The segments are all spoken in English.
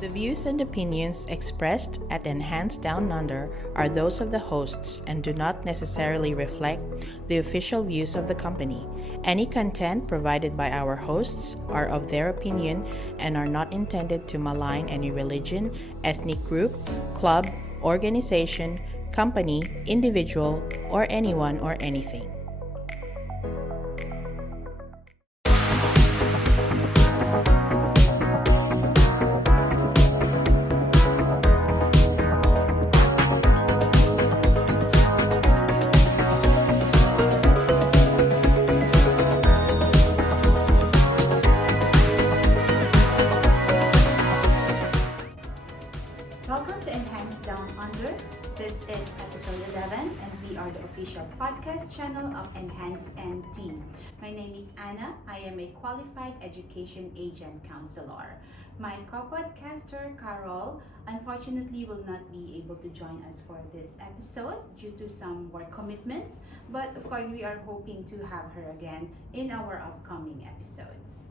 The views and opinions expressed at Enhanced Down Under are those of the hosts and do not necessarily reflect the official views of the company. Any content provided by our hosts are of their opinion and are not intended to malign any religion, ethnic group, club, organization, company, individual, or anyone or anything. Welcome to Enhanced Down Under. This is episode 11 and we are the official podcast channel of Enhanced NT. My name is Anna. I am a qualified education agent counselor. My co-podcaster Carol unfortunately will not be able to join us for this episode due to some work commitments, but of course we are hoping to have her again in our upcoming episodes.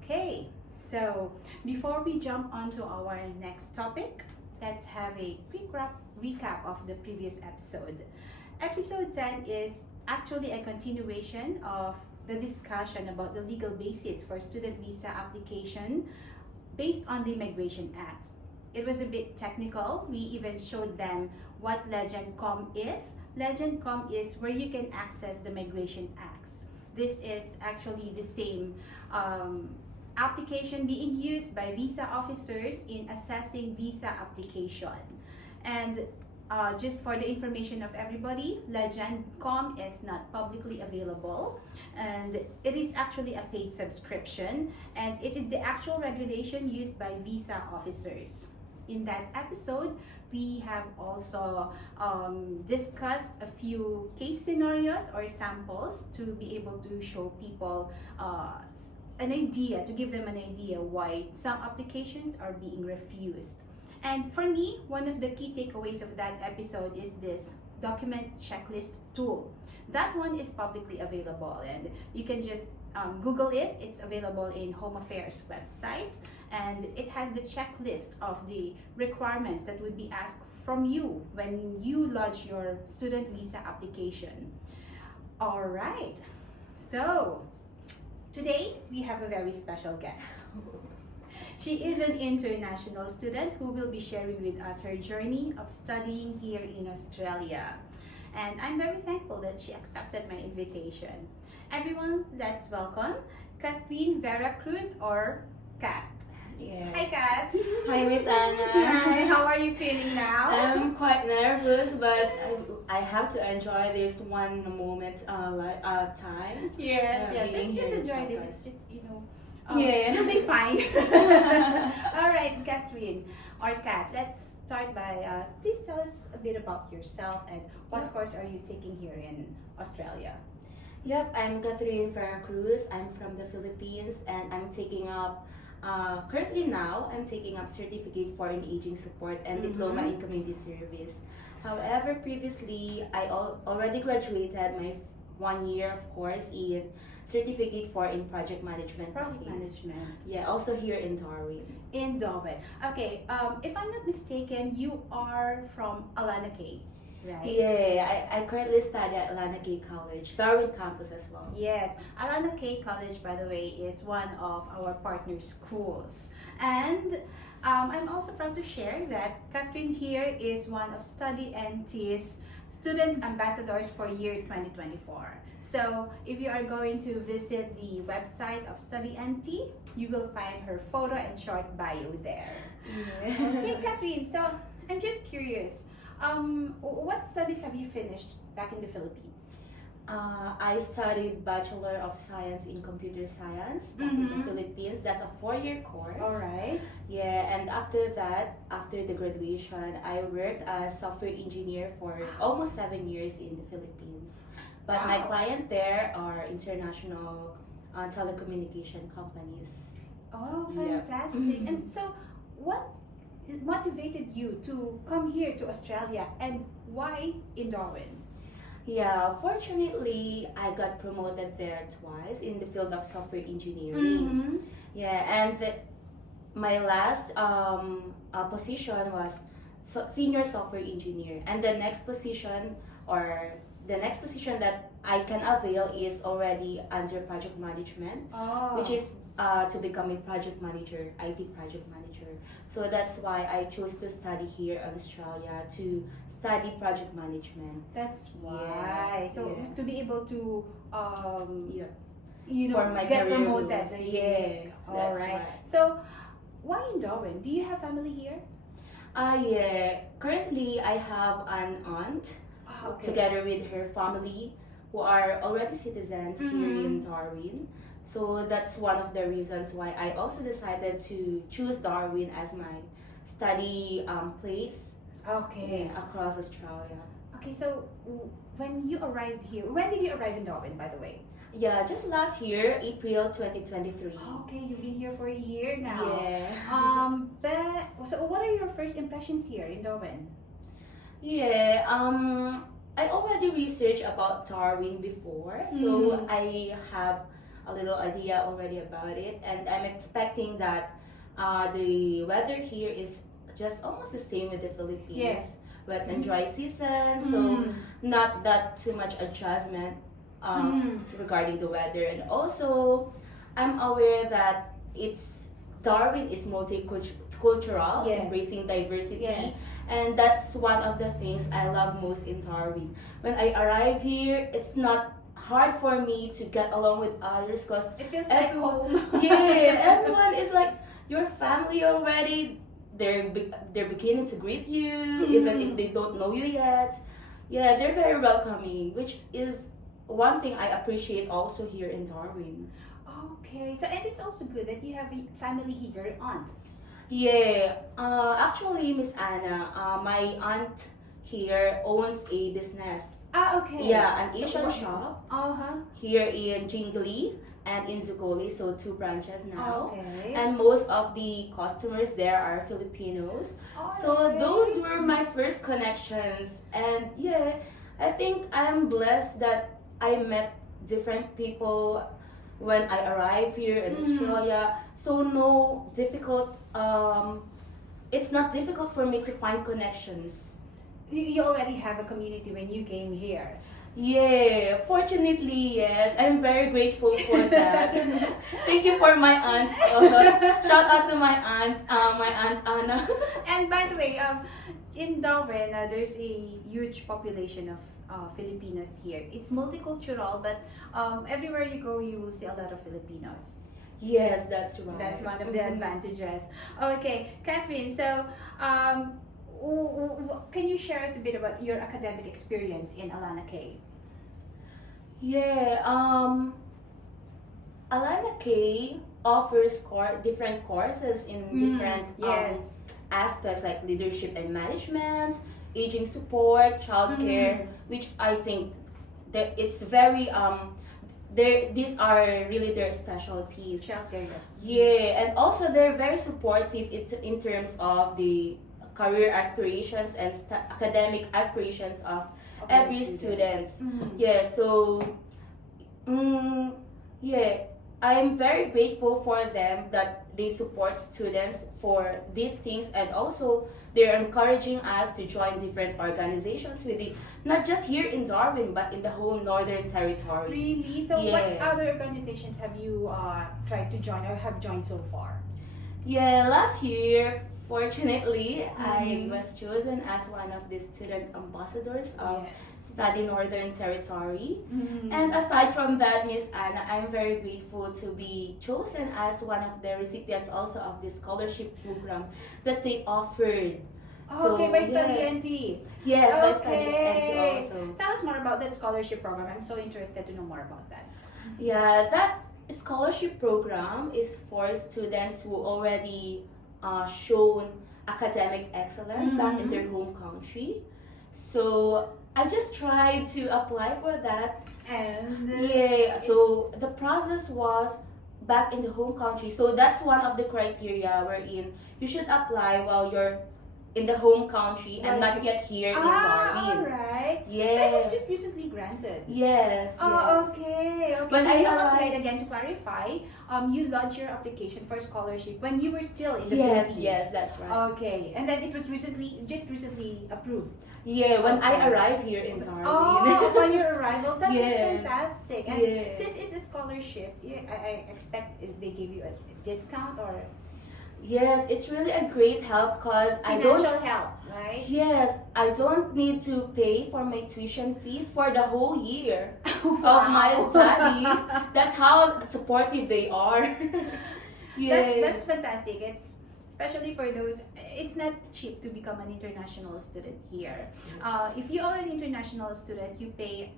Okay. So, before we jump on to our next topic, let's have a quick recap of the previous episode. Episode 10 is actually a continuation of the discussion about the legal basis for student visa application based on the Migration Act. It was a bit technical. We even showed them what LegendCom is. LegendCom is where you can access the Migration Acts. This is actually the same application being used by visa officers in assessing visa application. And just for the information of everybody, LegendCom is not publicly available and it is actually a paid subscription and it is the actual regulation used by visa officers. In that episode, we have also discussed a few case scenarios or samples to be able to show people to give them an idea why some applications are being refused. And for me, one of the key takeaways of that episode is this document checklist tool. That one is publicly available and you can just Google it. It's available in Home Affairs website and it has the checklist of the requirements that would be asked from you when you lodge your student visa application. All right, so today, we have a very special guest. She is an international student who will be sharing with us her journey of studying here in Australia. And I'm very thankful that she accepted my invitation. Everyone, let's welcome Kathryn VERA CRUZ or Kat. Yeah. Hi Kat. Hi Miss Anna. Hi, how are you feeling now? I'm quite nervous, but I have to enjoy this one moment time. Yes. being Let's just here. enjoy this. Okay. It's just, Yeah. you'll be fine. All right, Kathryn or Kat, let's start by please tell us a bit about yourself and what course are you taking here in Australia? Yep, I'm Kathryn VERA CRUZ. I'm from the Philippines and I'm taking up currently now I'm taking up Certificate Foreign Aging Support and Diploma in Community Service. However, previously I already graduated my 1 year of course in Certificate for in Project Management. Project practice. management. Yeah, also here in Darwin. In Darwin. Okay, if I'm not mistaken, you are from Alana, Kaye, right? Yeah, I currently study at Alana Kaye College, Darwin campus as well. Yes, Alana Kaye College, by the way, is one of our partner schools. And I'm also proud to share that Kathryn here is one of Study NT's student ambassadors for year 2024. So if you are going to visit the website of Study NT, you will find her photo and short bio there. Yeah. Okay, Kathryn, so I'm just curious, what studies have you finished back in the Philippines? I studied Bachelor of Science in Computer Science back in the Philippines. That's a 4-year course. All right. Yeah, and after that, after the graduation, I worked as software engineer for almost 7 years in the Philippines. But my Wow. client there are international telecommunication companies. Oh, Yep. fantastic. And so, what motivated you to come here to Australia and why in Darwin? Yeah, fortunately, I got promoted there twice in the field of software engineering. Yeah, and my last position was senior software engineer, and the next position that I can avail is already under project management, Oh. which is to become a project manager, IT project manager. So that's why I chose to study here in Australia to study project management. That's why. So yeah. to be able to Yeah. for For my get career promoted. growth. Yeah, All that's right. right. So why in Darwin? Do you have family here? Yeah. Currently, I have an aunt together with her family who are already citizens here in Darwin. So that's one of the reasons why I also decided to choose Darwin as my study place Okay. across Australia. Okay. So when you arrived here, when did you arrive in Darwin, by the way? Yeah, just last year, April 2023. Okay, you've been here for a year now. Yeah. But so what are your first impressions here in Darwin? Yeah, I already researched about Darwin before, so I have a little idea already about it, and I'm expecting that the weather here is just almost the same with the Philippines. Yes. Wet and dry season, so not that too much adjustment regarding the weather. And also, I'm aware that Darwin is multicultural, Yes. embracing diversity. Yes. And that's one of the things I love most in Darwin. When I arrive here, it's not hard for me to get along with others because It feels like home. yeah, everyone is like your family already. They're beginning to greet you even if they don't know you yet. Yeah, they're very welcoming, which is one thing I appreciate also here in Darwin. Okay, so and it's also good that you have a family here, aunt. Yeah, actually, Miss Anna, my aunt here owns a business. Okay. Yeah, an So Asian what- shop Uh-huh. here in Jingli and in Zugoli, so 2 branches now. Okay. And most of the customers there are Filipinos. So Alright. those were my first connections. And yeah, I think I'm blessed that I met different people when I arrived here in Australia. So it's not difficult for me to find connections. You already have a community when you came here. Yeah, fortunately, yes. I'm very grateful for that. Thank you for my aunt. Also, shout out to my aunt Anna. And by the way, in Darwin, there's a huge population of Filipinos here. It's multicultural, but everywhere you go, you will see a lot of Filipinos. Yes, that's right. That's one of the advantages. Okay, Kathryn, so can you share us a bit about your academic experience in Alana, Kaye? Yeah, Alana Kaye offers different courses in different Yes. aspects like leadership and management, aging support, childcare, which I think that it's very these are really their specialties. Childcare. Yeah, and also they're very supportive in terms of the career aspirations and academic aspirations of every students. Yeah, so yeah, I'm very grateful for them that they support students for these things, and also they're encouraging us to join different organizations not just here in Darwin but in the whole Northern Territory. Really? So what Yeah. other organizations have you tried to join or have joined so far? Yeah, last year, fortunately, I was chosen as one of the student ambassadors of Study Northern Territory. And aside from that, Miss Anna, I'm very grateful to be chosen as one of the recipients also of the scholarship program that they offered. Okay, by Study yeah. NT. Yes, by Study Okay. NT also. Tell us more about that scholarship program. I'm so interested to know more about that. Yeah, that scholarship program is for students who already shown academic excellence back in their home country. So I just tried to apply for that. And Yeah, so the process was back in the home country. So that's one of the criteria wherein you should apply while you're in the home country. I'm Well, not yet here in Ah, Darwin. alright. So Yeah. it was just recently granted. Yes. Oh, yes. okay. When so I you arrived- applied again to clarify. You lodged your application for scholarship when you were still in the Yes, Philippines. yes, that's right. Okay, and then it was just recently approved. Yeah, when Okay. I arrived here in Darwin. Oh, upon your arrival, that Yes. is fantastic. And Yes. since it's a scholarship, I expect they give you a discount or Yes, it's really a great help because I don't. financial help, right? Yes, I don't need to pay for my tuition fees for the whole year Wow. of my study. That's how supportive they are. Yes. That's fantastic. It's especially for those. It's not cheap to become an international student here. Yes. If you are an international student, you pay,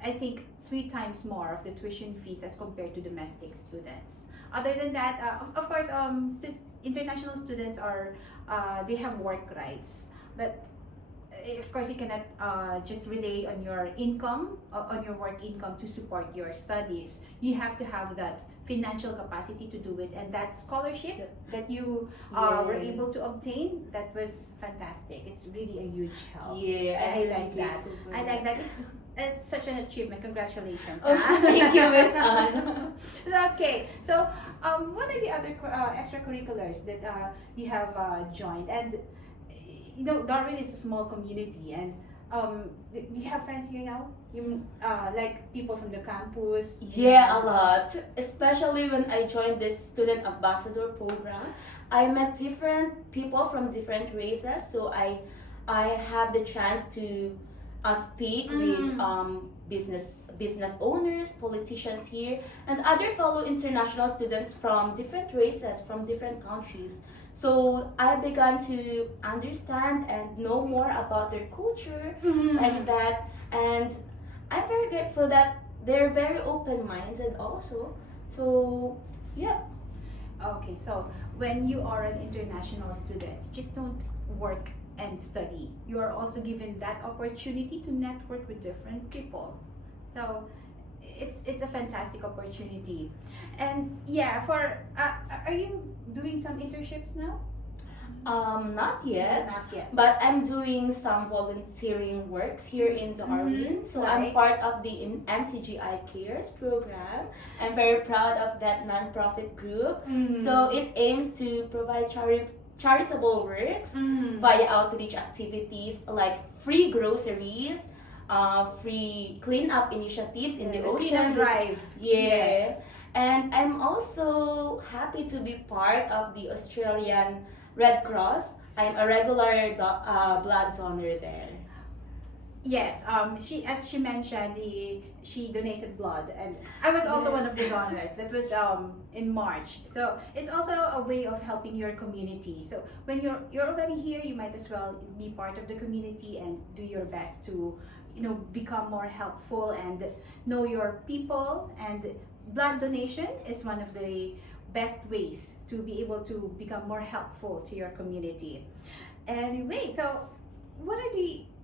I think, 3 times more of the tuition fees as compared to domestic students. Other than that, of course, international students are they have work rights, but of course you cannot just rely on your income, on your work income to support your studies. You have to have that financial capacity to do it, and that scholarship that you were Yeah. able to obtain, that was fantastic. It's really a huge help. Yeah, I I'm like really that. grateful for I like that. It's such an achievement. Congratulations. Oh, ah. thank you, Miss Anna. Okay, so what are the other extracurriculars that you have joined? And you know, Darwin is a small community, and do you have friends here now? You like people from the campus? Yeah, a lot. Especially when I joined this student ambassador program, I met different people from different races. So I have the chance to speak with business owners, politicians here, and other fellow international students from different races, from different countries. So I began to understand and know more about their culture, like that. And I'm very grateful that they're very open-minded also. So, yeah. Okay, so when you are an international student, you just don't work and study. You are also given that opportunity to network with different people. So it's a fantastic opportunity. And yeah, for are you doing some internships now? Not yet. Not yet. But I'm doing some volunteering works here in Darwin. So I'm Like? part of the MCGI Cares program. I'm very proud of that nonprofit group. So it aims to provide charitable works via outreach activities like free groceries, free cleanup initiatives in the ocean. drive. Yeah. Yes. And I'm also happy to be part of the Australian Red Cross. I'm a regular blood donor there. Yes, as she mentioned, she donated blood, and I was also one of the donors. That was in March. So it's also a way of helping your community. So when you're already here, you might as well be part of the community and do your best to, become more helpful and know your people. And blood donation is one of the best ways to be able to become more helpful to your community. Anyway, so what are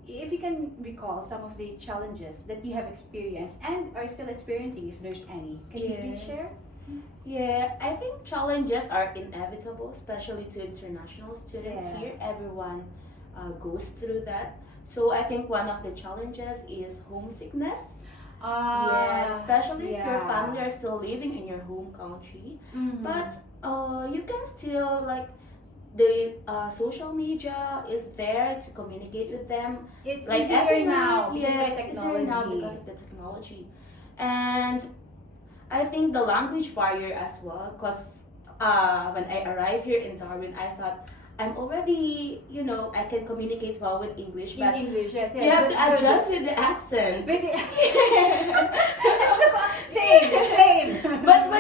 if you can recall some of the challenges that you have experienced and are still experiencing, if there's any, can you please share? Yeah, I think challenges are inevitable, especially to international students Yeah. here. Everyone goes through that. So I think one of the challenges is homesickness. Yeah, especially if your family are still living in your home country. But you can still the social media is there to communicate with them. It's Like easier every now night, because yeah, of it's easier now technology. because of the technology. And I think the language barrier as well, because when I arrived here in Darwin, I thought I'm already, I can communicate well with English, In but English, yes. you have to that's good. adjust with the accent. Same. But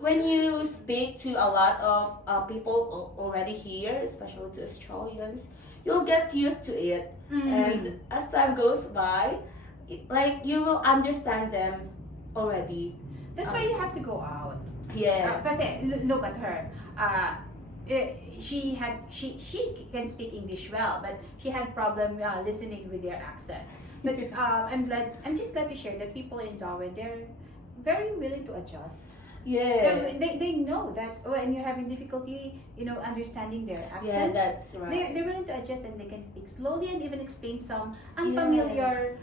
when you speak to a lot of people already here, especially to Australians, you'll get used to it. And as time goes by, you will understand them already. That's why you have to go out. Yeah. Kasi look at her. She can speak English well, but she had problem listening with their accent. But I'm just glad to share that people in Darwin, they're very willing to adjust. Yeah. They know that when you're having difficulty, understanding their Yeah, accent, that's right. they're willing to adjust and they can speak slowly and even explain some Yes. unfamiliar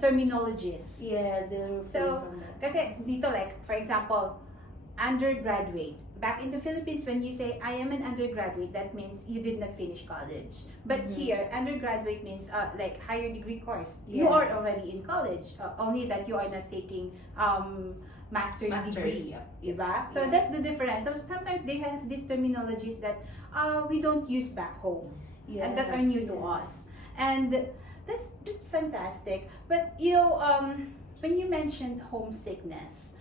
terminologies. Yes, they refrain So, from that. kasi dito like, for example, undergraduate. Back in the Philippines, when you say, I am an undergraduate, that means you did not finish college. But Mhm. here, undergraduate means like higher degree course. You Yeah. are already in college, only that you are not taking master's degree. yeah. Diba? So Yeah. that's the difference. So sometimes they have these terminologies that we don't use back home Yeah, and that are that's- new to yes. us. And that's fantastic. But when you mentioned homesickness,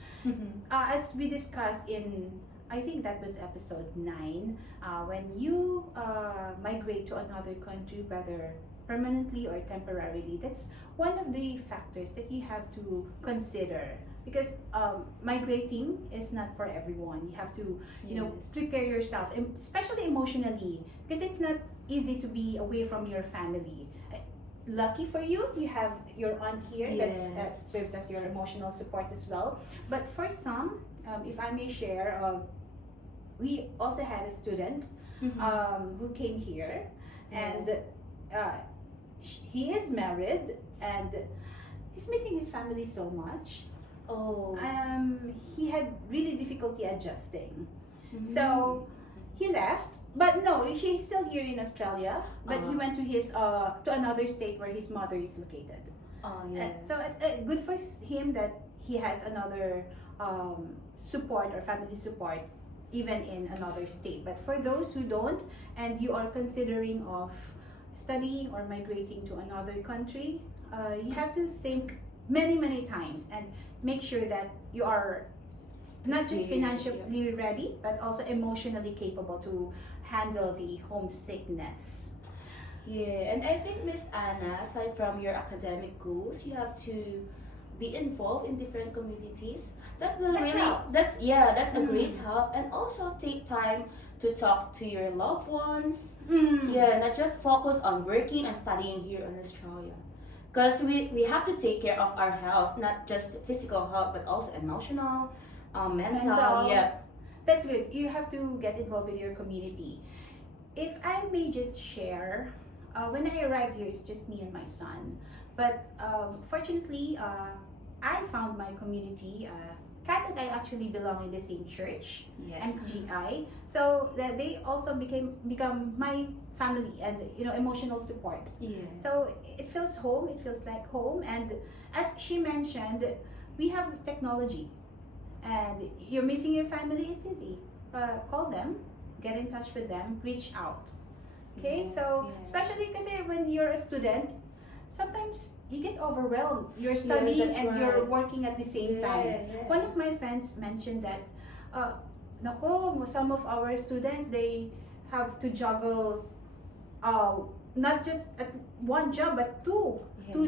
as we discussed in, I think that was episode 9, when you migrate to another country, whether permanently or temporarily, that's one of the factors that you have to consider. Because migrating is not for everyone. You have to, Yes. prepare yourself, especially emotionally, because it's not easy to be away from your family. Lucky for you, you have your aunt here that Yes. serves as your emotional support as well. But for some, if I may share, we also had a student who came here, and he is married, and he's missing his family so much. Oh. He had really difficulty adjusting. Mhm. So he left, but no, he's still here in Australia. But he went to his to another state where his mother is located. Oh yeah. So good for him that he has another support or family support, even in another state. But for those who don't, and you are considering of studying or migrating to another country, you have to think many times and make sure that you are not just Really, financially ready, but also emotionally capable to handle the homesickness. Yeah, and I think Miss Anna, aside from your academic goals, you have to be involved in different communities. That will That really helps. that's a great Mm. help, and also take time to talk to your loved ones. Mm. Yeah, not just focus on working and studying here in Australia. Because we have to take care of our health, not just physical health, but also emotional, mental. Yeah. That's good. You have to get involved with your community. If I may just share, when I arrived here, it's just me and my son. But fortunately, I found my community. Kat and I actually belong in the same church, Yeah. MCGI. So that they also become my family and emotional support. Yeah. So it feels home. It feels like home. And as she mentioned, we have technology. And you're missing your family, it's easy. Call them, get in touch with them, reach out. Okay, Yeah, so yeah. especially because when you're a student, sometimes you get overwhelmed. You're studying that's and you're right. working at the same time. Yeah. One of my friends mentioned that, nako, some of our students, they have to juggle not just at one job, but two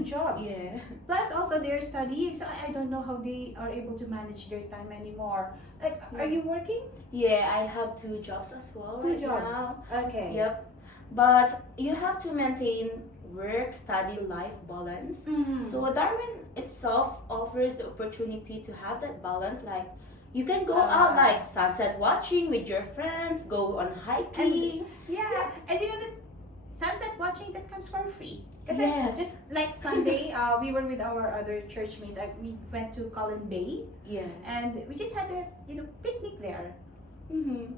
jobs. Yeah. Plus also they're studying, so I don't know how they are able to manage their time anymore. Like, are you working? Yeah, I have 2 jobs as well. Two right jobs. now. Okay. Yep. But you have to maintain work, study, life balance. Mhm. So Darwin itself offers the opportunity to have that balance. Like you can go Ah. out like sunset watching with your friends, go on hiking. Yeah, and you know that sunset watching that comes for free. Kasi Yes. just like Sunday, we were with our other church mates. We went to Colin Bay, Yeah. and we just had a picnic there. Mm-hmm.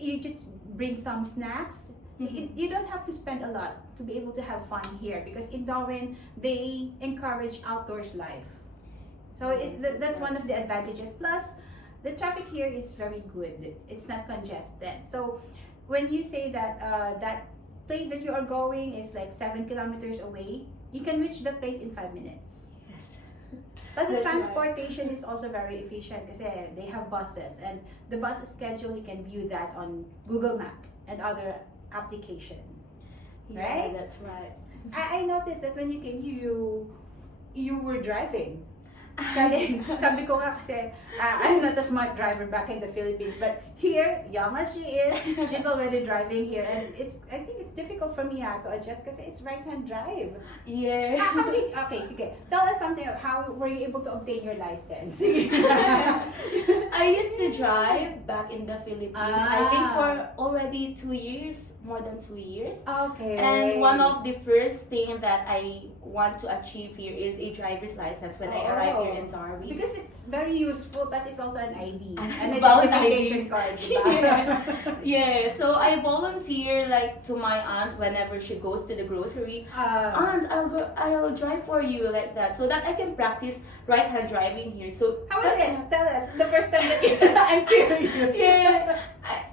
You just bring some snacks. Mhm. You don't have to spend a lot to be able to have fun here, because in Darwin they encourage outdoors life. So Yes, that's that's right. one of the advantages. Plus, the traffic here is very good. It's not congested. So when you say that that place that you are going is like 7 kilometers away, you can reach that place in 5 minutes. Yes. Plus, the That's right. transportation is also very efficient kasi they have buses, and the bus schedule, you can view that on Google Map and other application. Yeah, Right? that's right. I noticed that when you came here, you were driving. Sabi ko nga kasi, I'm not a smart driver back in the Philippines, but here, young as she is, she's already driving here, and I think it's difficult for me to adjust kasi it's right-hand drive. Yeah. Okay, sige. Tell us something. How were you able to obtain your license? I used to drive back in the Philippines. I think for already 2 years, more than 2 years. Okay. And one of the first thing that I want to achieve here is a driver's license when I arrive here in Darwin. Because it's very useful, plus it's also an ID, an Valid identification ID. card. Yeah, so I volunteer like to my aunt whenever she goes to the grocery. Aunt, I'll drive for you like that, so that I can practice right-hand driving here. So How was it? Tell us the first time that you. I'm curious. Yeah,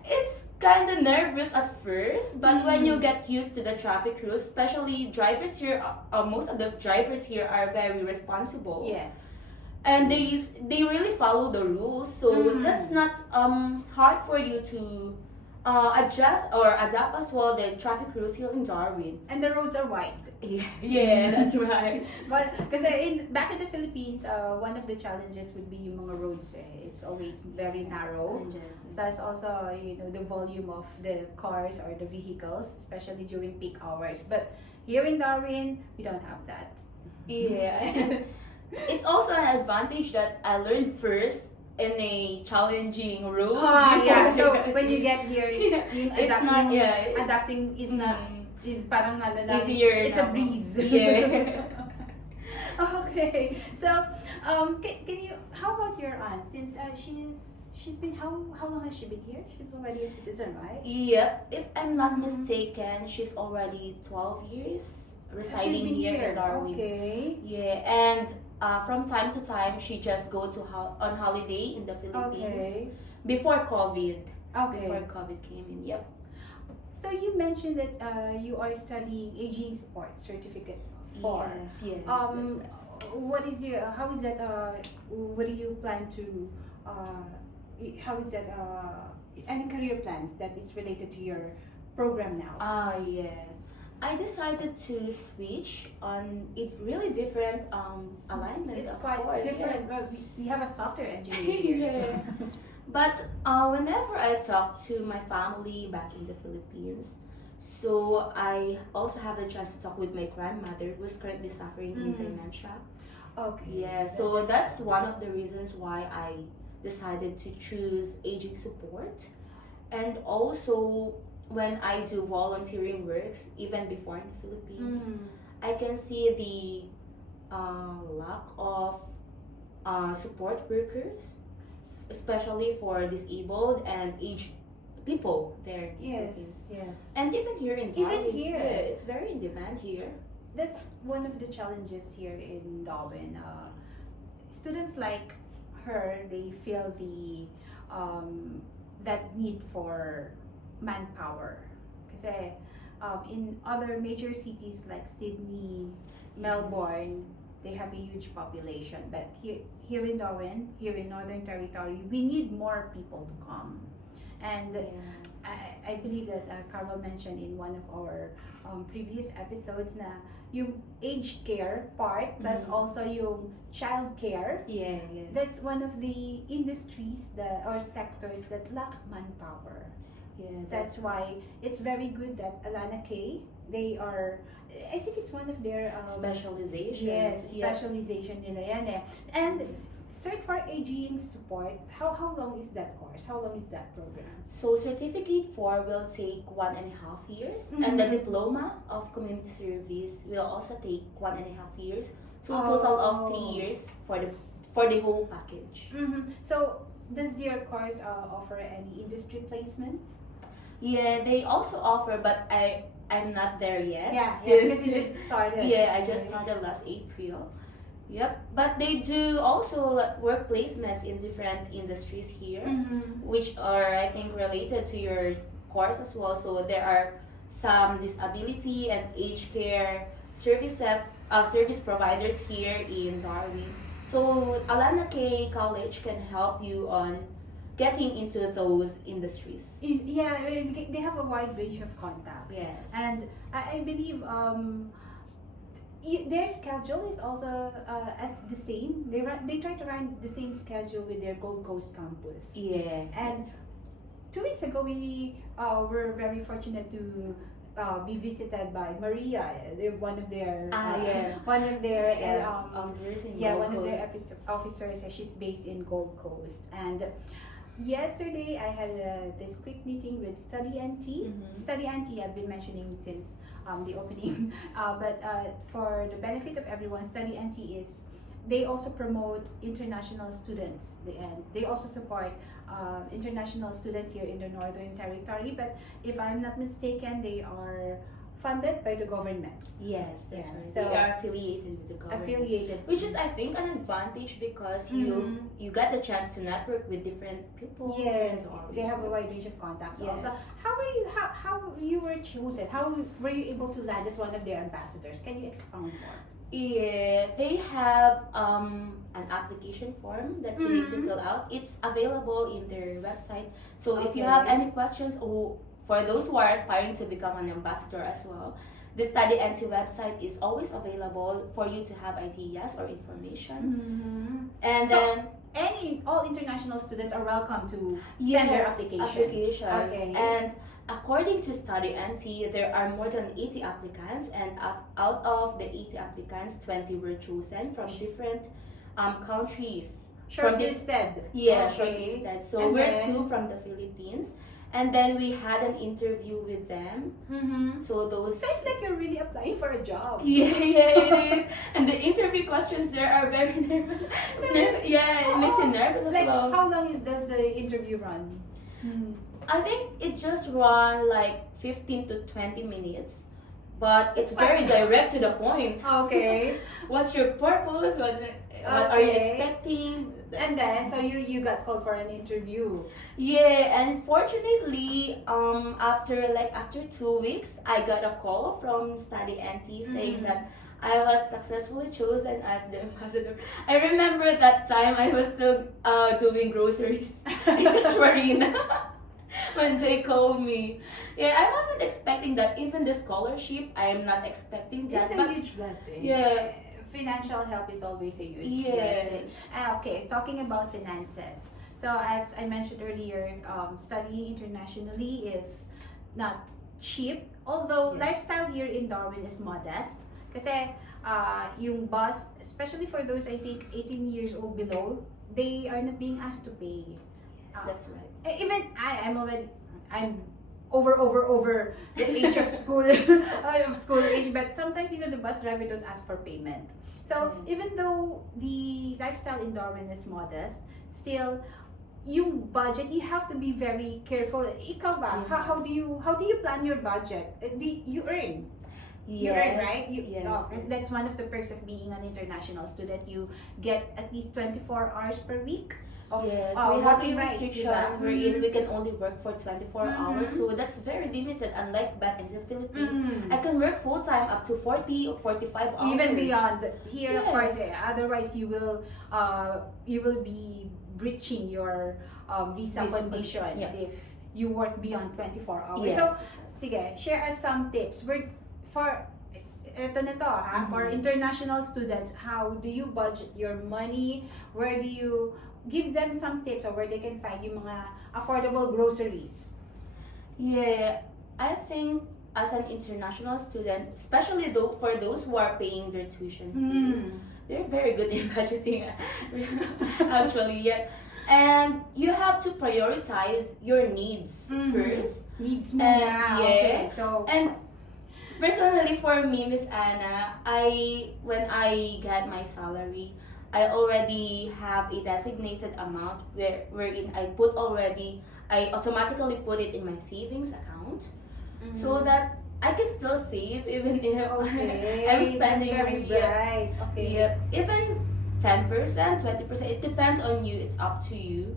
it's kind of nervous at first, but when you get used to the traffic rules, especially drivers here, most of the drivers here are very responsible. Yeah. And they really follow the rules, so that's not hard for you to adjust or adapt as well the traffic rules here in Darwin. And the roads are wide. Yeah, that's right. But because back in the Philippines, one of the challenges would be yung mga roads. It's always very narrow. That's also the volume of the cars or the vehicles, especially during peak hours. But here in Darwin, we don't have that. Yeah. It's also an advantage that I learned first in a challenging road. Yeah. So when you get here, adapting is not is parang easier. It's a breeze. Yeah. Okay. So can you? How about your aunt? Since she's been how long has she been here? She's already a citizen, right? Yep. If I'm not mistaken, she's already 12 years residing here in Darwin. Okay. Yeah, and from time to time, she just go to on holiday in the Philippines. Okay. Before COVID. Okay. Before COVID came in. Yep. So you mentioned that you are studying aging support certificate 4. Yes. What is your? How is that? What do you plan to? How is that? Any career plans that is related to your program now? Yeah. I decided to switch on it really different alignment. It's of quite course, different. Well, we have a software engineer here. Yeah. But whenever I talk to my family back in the Philippines, so I also have the chance to talk with my grandmother who's currently suffering in dementia. Okay. Yeah, so that's one of the reasons why I decided to choose aging support. And also when I do volunteering works, even before in the Philippines, I can see the lack of support workers, especially for disabled and aged people there in the Philippines. Yes. And even here in Darwin, Even here. yeah, it's very in demand here. That's one of the challenges here in Darwin. Students like her, they feel the that need for manpower. Kasi in other major cities like Sydney, Melbourne, they have a huge population. But here in Darwin, here in Northern Territory, we need more people to come. And I believe that Carol mentioned in one of our previous episodes na yung aged care part plus also yung child care. Yeah. That's one of the industries or sectors that lack manpower. Yeah, That's why it's very good that Alana Kaye, I think it's one of their specializations. Yes, specialization nila yan eh. And cert for aging support, how long is that course? How long is that program? So Certificate 4 will take 1.5 years, and the Diploma of Community Service will also take 1.5 years. So a total of 3 years for the whole package. So does your course offer any industry placement? Yeah, they also offer, but I'm not there yet. Yeah, because you just started. Yeah, I just started last April. Yep, but they do also work placements in different industries here, which are I think related to your course as well. So there are some disability and aged care services, service providers here in Darwin. So Alana Kaye College can help you on getting into those industries. They have a wide range of contacts. Yes. And I believe their schedule is also as the same. They try to run the same schedule with their Gold Coast campus. Yeah. And 2 weeks ago, we were very fortunate to be visited by Maria. They're one of their one of their officers in yeah, Gold one of their Coast. officers. She's based in Gold Coast. And yesterday, I had this quick meeting with Study NT. Study NT, I've been mentioning since the opening, but for the benefit of everyone, Study NT is, they also promote international students, and they also support international students here in the Northern Territory. But if I'm not mistaken, they are funded by the government. Yes, that's Yeah, right. so- They are affiliated with the government. Which is, I think, an advantage because you get the chance to network with different people. Yes, or they have a wide range of contacts. Yes. Also, how you were chosen? How were you able to land as one of their ambassadors? Can you expound more? Yeah, they have an application form that you need to fill out. It's available in their website. So if you have any questions, or for those who are aspiring to become an ambassador as well, the Study NT website is always available for you to have ideas or information. And So, then all international students are welcome to yes, send their applications. Okay. And according to Study NT, there are more than 80 applicants, and out of the 80 applicants, 20 were chosen from different countries. Shortlisted. Yeah, Okay. shortlisted. So And we're then- 2 from the Philippines, and then we had an interview with them. So those. So it's like you're really applying for a job. Yeah, it is. And the interview questions there are very nervous. Yeah, it makes you nervous as Like, well. how long does the interview run? I think it just run like 15 to 20 minutes, but it's very direct to the point. Okay. What's your purpose? What are you Okay. expecting? And then, so you got called for an interview. Yeah, and fortunately, after 2 weeks, I got a call from Study NT saying that I was successfully chosen as the ambassador. I remember that time I was still doing groceries in Kashwarina when they called me. Yeah, I wasn't expecting that. Even the scholarship, I am not expecting that. It's a but huge blessing. yeah. Financial help is always a huge Yes. blessing. Okay, talking about finances. So as I mentioned earlier, studying internationally is not cheap. Although Yes. lifestyle here in Darwin is modest. Kasi yung bus, especially for those I think 18 years old below, they are not being asked to pay. Yes, that's right. Even I'm over the age of school age, but sometimes the bus driver don't ask for payment. So even though the lifestyle in Darwin is modest, still yung budget, you have to be very careful. Ikaw ba? Yes. How do you plan your budget? You earn. You earn, right? Yes. That's one of the perks of being an international student. You get at least 24 hours per week. Yes, we have a working rights, restriction diba? wherein we can only work for 24 hours, so that's very limited. Unlike back in the Philippines, I can work full time up to 40 or 45 hours. Even beyond here, of Yes. course. Otherwise, you will be breaching your visa Visa conditions yeah. if you work beyond 24 hours. Yes. So, sige, share us some tips. Ito na to, for international students, how do you budget your money? Where do you give them some tips or where they can find yung mga affordable groceries? Yeah, I think as an international student, especially for those who are paying their tuition fees, they're very good in budgeting. Actually, yeah. And you have to prioritize your needs first. Needs And, muna. yeah. Okay, so And personally, for me, Miss Anna, when I get my salary, I already have a designated amount wherein I automatically put it in my savings account, so that I can still save even if I'm spending That's very bright. Okay. Yeah, even 10%, 20%, it depends on you. It's up to you.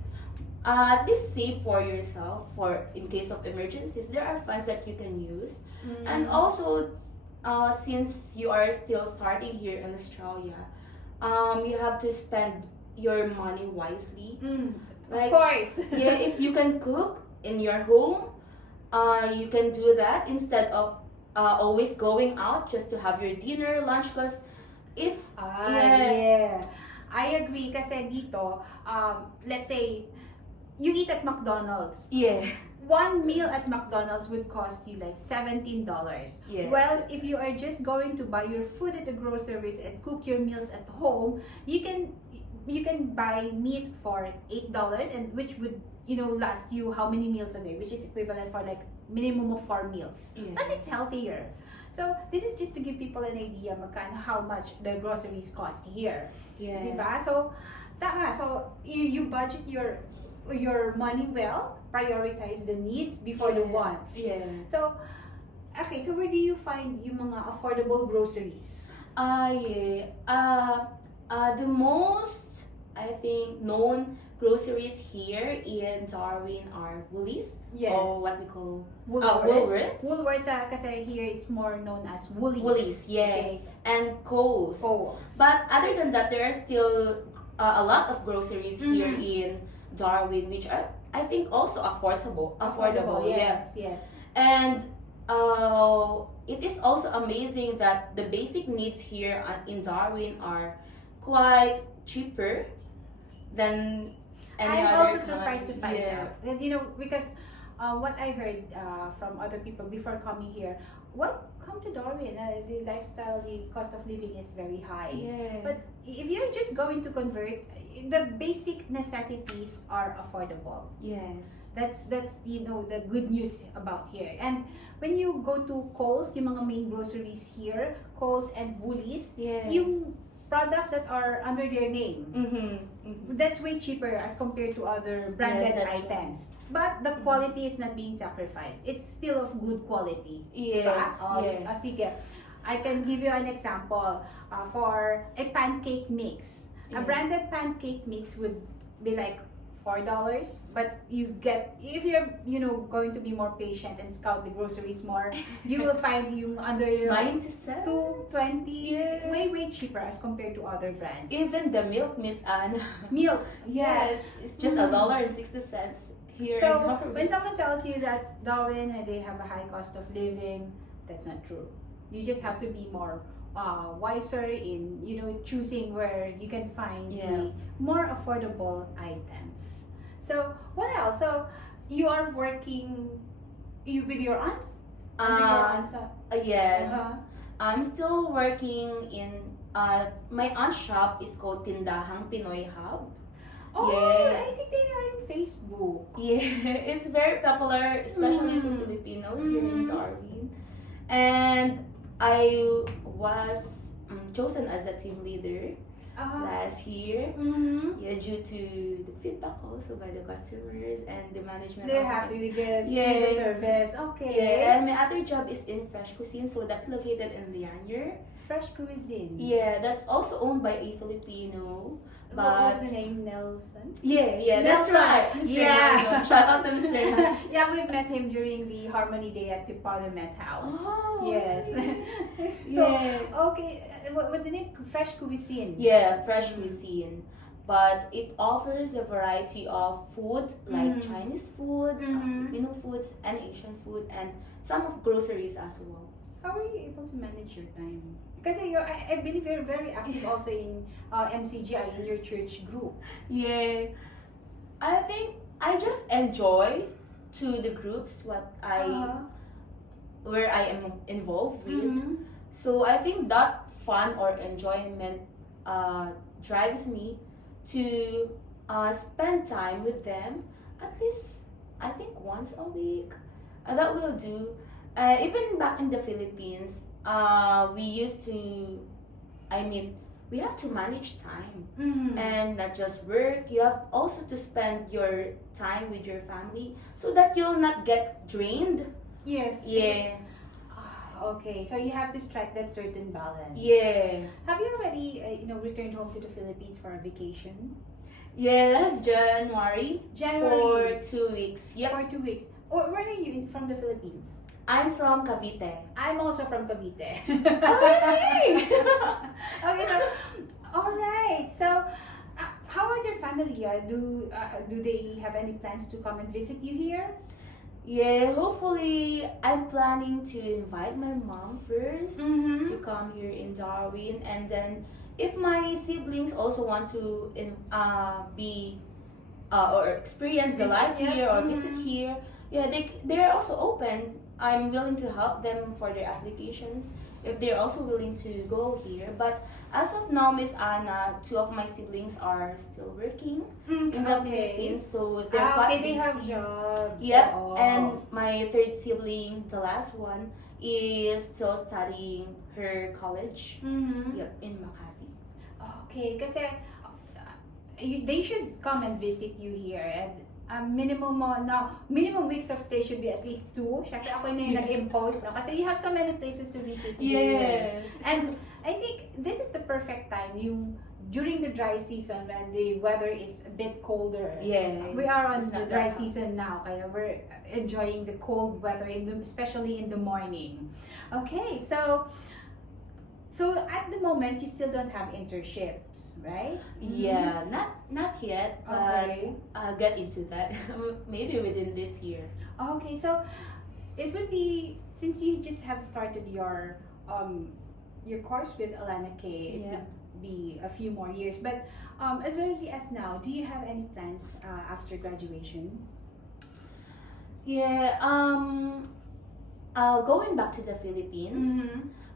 At least save for yourself in case of emergencies. There are funds that you can use, and also since you are still starting here in Australia, you have to spend your money wisely. Of course. Yeah, if you can cook in your home, you can do that instead of always going out just to have your dinner, lunch, because it's Yeah. I agree kasi dito, let's say, you eat at McDonald's. yeah. One meal at McDonald's would cost you like $17. Yes, Whereas that's if you are just going to buy your food at the groceries and cook your meals at home, you can buy meat for $8, and which would last you how many meals a day, which is equivalent for like minimum of 4 meals. Yeah. Plus it's healthier. So this is just to give people an idea how much the groceries cost here. Yes. Diba? So tama. So you budget your money well, prioritize the needs before the wants. Yeah. So, okay, so where do you find yung mga affordable groceries? The most, I think, known groceries here in Darwin are Woolies. Yes. Or what we call Woolworths. Woolworths. Woolworths, kasi here it's more known as Woolies. Woolies, yeah. Okay. And Coles. But other than that, there are still a lot of groceries here in Darwin, which are, I think, also affordable. Yes, yes. And it is also amazing that the basic needs here in Darwin are quite cheaper than any I'm other also surprised to find out. And, because what I heard from other people before coming here, come to Darwin, the lifestyle, the cost of living is very high. Yeah. But if you're just going to convert, the basic necessities are affordable. Yes. That's the good news about here. And when you go to Coles, yung mga main groceries here, Coles and Woolies, yung products that are under their name, that's way cheaper as compared to other branded items. But the quality is not being sacrificed. It's still of good quality. Yeah. Diba? Sige. I can give you an example for a pancake mix. A branded pancake mix would be like $4, but you get, if you're going to be more patient and scout the groceries more, you will find you under 90 cents, $2.20, way cheaper as compared to other brands. Even the milk, Miss Anna. Milk, yes, it's just $1.60 here. So when someone tells you that Darwin they have a high cost of living, that's not true. You just have to be more wiser in choosing where you can find the more affordable items. So what else? So you are working with your aunt? Yes. I'm still working in my aunt's shop is called Tindahang Pinoy Hub. Oh, yeah. I think they are in Facebook. Yeah, it's very popular, especially to Filipinos here in Darwin. And I was chosen as a team leader last year. Yeah, due to the feedback also by the customers and the management. They're happy with the service. Okay. Yeah, and my other job is in Fresh Cuisine, so that's located in Lianyer. Fresh Cuisine. Yeah, that's also owned by a Filipino. But what's the name? Nelson? Yeah, that's right. Mr. Nelson. Shout out to Mr. Nelson. Yeah, we've met him during the Harmony Day at the Parliament House. Oh, yes. Yeah. Okay, what's the name? Fresh Cuisine. Yeah, Fresh Cuisine. But it offers a variety of food like Chinese food, Filipino foods, and Asian food, and some of groceries as well. How are you able to manage your time? Because I believe you're very active also in MCGI, in your church group. Yeah, I think I just enjoy to the groups where I am involved with. So I think that fun or enjoyment drives me to spend time with them at least I think once a week. That will do. Even back in the Philippines, we have to manage time and not just work. You have also to spend your time with your family so that you'll not get drained. Yes. Yeah. Okay, so you have to strike that certain balance. Yeah. Have you already returned home to the Philippines for a vacation? Yeah, last January. For 2 weeks. Yep. For 2 weeks. Where are you from the Philippines? I'm from Cavite. I'm also from Cavite. Okay. Okay, so all right. So, how about your family? Do they have any plans to come and visit you here? Yeah, hopefully I'm planning to invite my mom first to come here in Darwin, and then if my siblings also want to be or experience the life here or visit here, yeah, they're also open. I'm willing to help them for their applications if they're also willing to go here. But as of now, Miss Anna, two of my siblings are still working in the Philippines, so they're quite they busy. have jobs. Yep, Oh. and my third sibling, the last one, is still studying her college. Yep, in Makati. Okay, kasi they should come and visit you here, and minimum weeks of stay should be at least 2. Syempre ako na yung nag-impose, no? Kasi you have so many places to visit here. Yes. And I think this is the perfect time, during the dry season when the weather is a bit colder. Yeah. We are on It's the not dry that hot. season now, kaya we're enjoying the cold weather, especially in the morning. Okay, so at the moment you still don't have internships, right? Yeah, not yet, but Okay. I'll get into that maybe within this year. Okay, so it would be, since you just have started your course with Alana, Kaye, it Yeah. would be a few more years. But as early as now, do you have any plans after graduation? Yeah, going back to the Philippines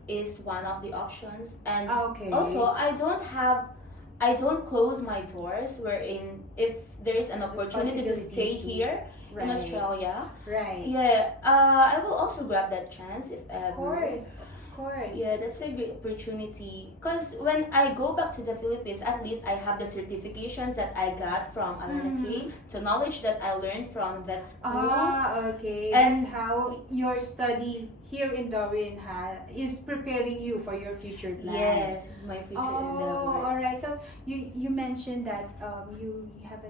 is one of the options, and Okay. also I don't close my doors wherein if there is an opportunity to Possibility stay to- here in Right. Australia, Right. yeah, I will also grab that chance if ever. Of course. Yeah, that's a great opportunity. Because when I go back to the Philippines, at least I have the certifications that I got from Alana Kaye, the knowledge that I learned from that school. Okay. And- That's how your study here in Darwin is preparing you for your future plans. Yes, my future Oh, endeavors. all right. So you mentioned that you have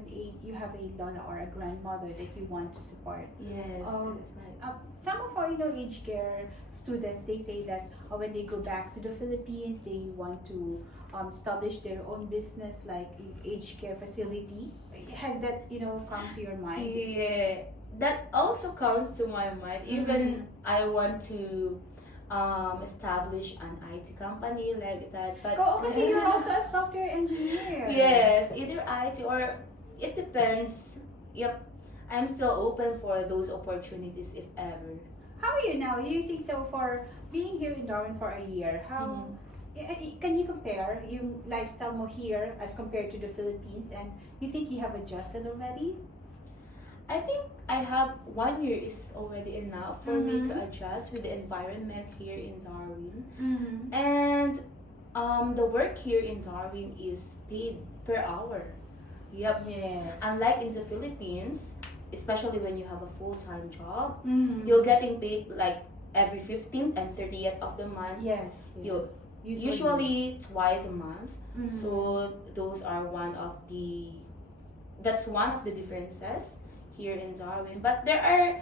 a Lola or a grandmother that you want to support. Yes, Oh, that's right. Some of our aged care students, they say that when they go back to the Philippines, they want to establish their own business, like aged care facility. Has that come to your mind? Yeah, that also comes to my mind. Even I want to establish an IT company like that. But Oh, kasi you're also a software engineer. yes, either IT or it depends. Yep, I'm still open for those opportunities if ever. How are you now? You think so for being here in Darwin for a year? How can you compare yung lifestyle mo here as compared to the Philippines, and you think you have adjusted already? I think I have 1 year is already enough for me to adjust with the environment here in Darwin. And the work here in Darwin is paid per hour. Yep. Yes. Unlike in the Philippines, especially when you have a full-time job, Mhm. you're getting paid like every 15th and 30th of the month. Yes. You'll usually twice a month. So those are that's one of the differences here in Darwin. But there are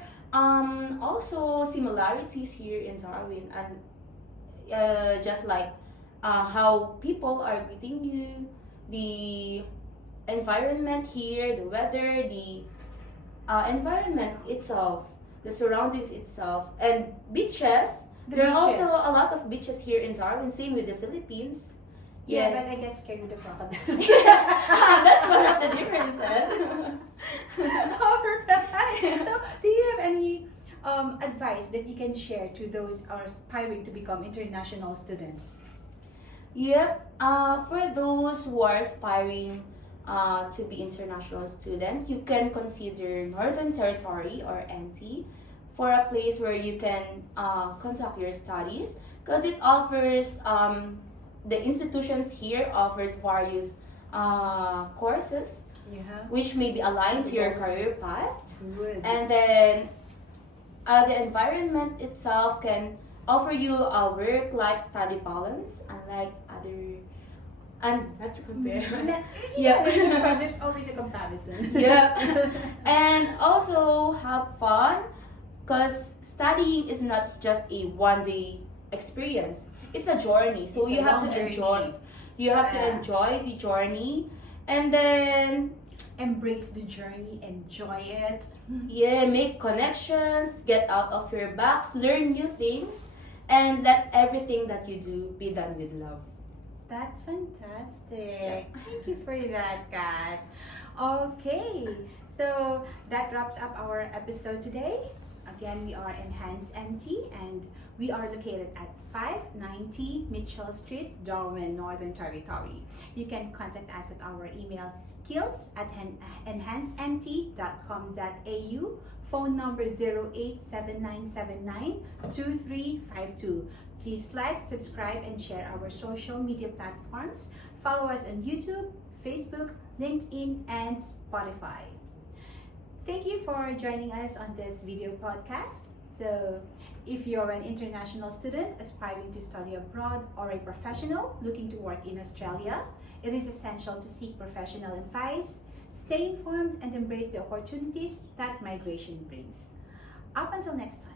also similarities here in Darwin, and just like how people are greeting you, the environment here, the weather, the environment itself, the surroundings itself, and beaches. There are also a lot of beaches here in Darwin, same with the Philippines. Yeah, but I get scared with the crocodile. That's one of the differences. Alright. So, do you have any advice that you can share to those who are aspiring to become international students? Yep. For those who are aspiring to be international student, you can consider Northern Territory or NT for a place where you can conduct your studies, because it offers the institutions here offers various courses which may be aligned to your career path. Good. And then the environment itself can offer you a work-life study balance, unlike other, and not to compare. Yeah, of course, there's always a comparison. Yeah, and also have fun, because studying is not just a one-day experience. It's a journey, so It's you a have long to journey. enjoy. You have to Yeah. enjoy the journey, and then Embrace the journey, enjoy it. Yeah, make connections, get out of your box, learn new things, and let everything that you do be done with love. That's fantastic. Thank you for that, Kat. Okay, so that wraps up our episode today. Again, we are Enhance NT and we are located at 590 Mitchell Street, Darwin, Northern Territory. You can contact us at our email skills@enhancent.com.au, phone number 0879792352. Please like, subscribe, and share our social media platforms. Follow us on YouTube, Facebook, LinkedIn, and Spotify. Thank you for joining us on this video podcast. So, if you're an international student aspiring to study abroad or a professional looking to work in Australia, it is essential to seek professional advice, stay informed, and embrace the opportunities that migration brings. Up until next time.